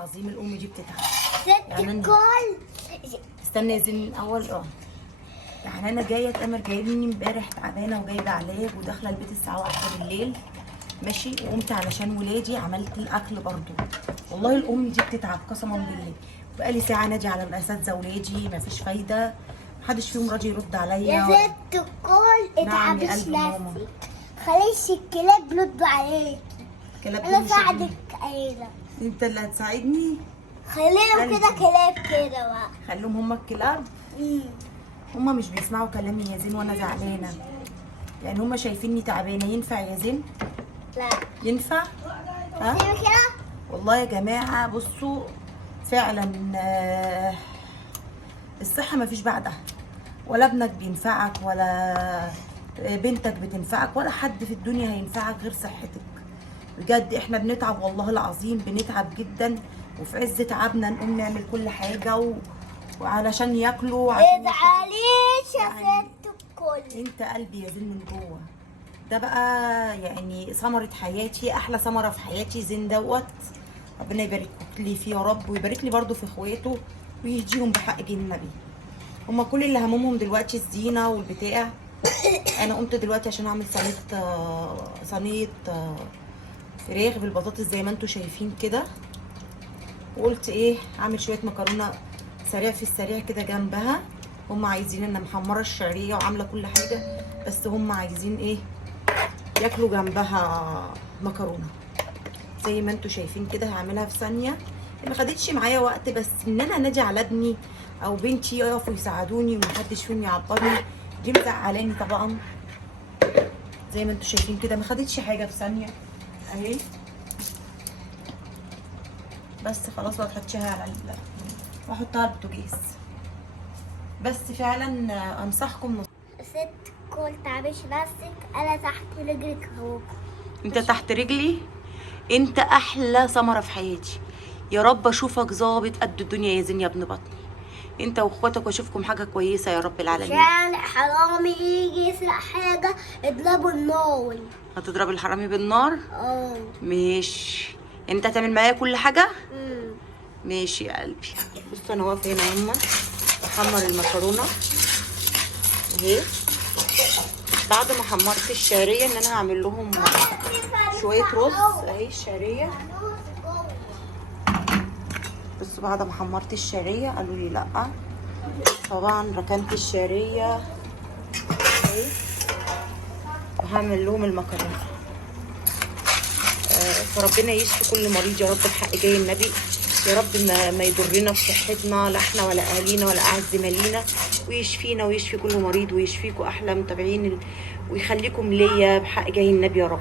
عظيم الام دي بتتعب. ست الكل. استنى يا زين الاول. يعني انا جايه تامر جايبني امبارح تعبانه وجايبه علاج وداخله البيت الساعه 1 بالليل ماشي، وقمت علشان ولادي عملت الاكل برضو. والله الام دي بتتعب قسما بالله. بقالي ساعه نادي على الاساتذه ولادي مفيش فايده، محدش فيهم راضي يرد عليا. يا ست الكل نعم اتعبيش يا قلب ماما. نفسك، خليش الكلاب يردوا عليكي. كلاب انا مش هتجيني. ساعدك عيلة. انت اللي هتساعدني. خليهم قلبي. كده كلاب كده بقى. خليهم هما الكلاب. هما مش بيسمعوا كلامي يا زين وانا زعلانه، يعني هما شايفيني تعبانه. ينفع يا زين؟ لا ينفع؟ ها؟ سيبي كده. والله يا جماعه بصوا فعلا الصحه مفيش بعدها، ولا ابنك بينفعك ولا بنتك بتنفعك ولا حد في الدنيا هينفعك غير صحتك. بجد احنا بنتعب والله العظيم، بنتعب جدا، وفي عز تعبنا نقوم نعمل كل حاجه وعلشان ياكلوا عشان ازعليش يا ست الكل. انت قلبي يا زين من جوه. ده بقى يعني ثمرة حياتي، احلى ثمرة في حياتي زين دوت. ربنا يبارك لي فيه يا رب، ويبارك لي برضو في اخواته ويهديهم بحق جه النبي. هما كل اللي همومهم دلوقتي الزينة والبتاع. انا قمت دلوقتي عشان اعمل صينية فراخ بالبطاطس زي ما انتوا شايفين كده، وقلت ايه اعمل شوية مكرونة سريع في السريع كده جنبها. هم عايزين ان محمره الشعريه وعامله كل حاجه، بس هم عايزين ايه ياكلوا جنبها مكرونه زي ما انتوا شايفين كده. هعملها في ثانيه، ما خدتش معايا وقت، بس ان انا انادي على ابني او بنتي يقفوا يساعدوني ومحدش فيهم يعبرني دي مزعلاني طبعا. زي ما انتوا شايفين كده ما خدتش حاجه في ثانيه اهي. بس خلاص وهتحطيها على واحطها على البوتاجاز. بس فعلا انصحكم. ست الكل تعبيش نفسك، انا تحت رجلك اهو. انت تحت رجلي، انت احلى ثمره في حياتي. يا رب اشوفك ظابط قد الدنيا يا زين يا ابن بطني، انت واخواتك، واشوفكم حاجه كويسه يا رب العالمين. عشان حرامي يجي يسرق حاجه اضربه النار. هتضرب الحرامي بالنار؟ ماشي. انت هتعمل معايا كل حاجه؟ ماشي يا قلبي. بصوا انا واقفه هنا يما بحمر المكرونه اهي. بعد ما حمرت الشعريه ان انا هعمل لهم شويه رز اهي الشعريه. بصوا بعد ما حمرت الشعريه قالوا لي لا، طبعا ركنت الشعريه اهي وهعمل لهم المكرونه. فربنا يشفي كل مريض يا رب بحق جاي النبي. يا رب ما يضرنا في صحتنا لا احنا ولا اهالينا ولا اعز مالينا، ويشفينا ويشفي كل مريض ويشفيكم احلى متابعين ويخليكم ليا بحق جاي النبي يا رب.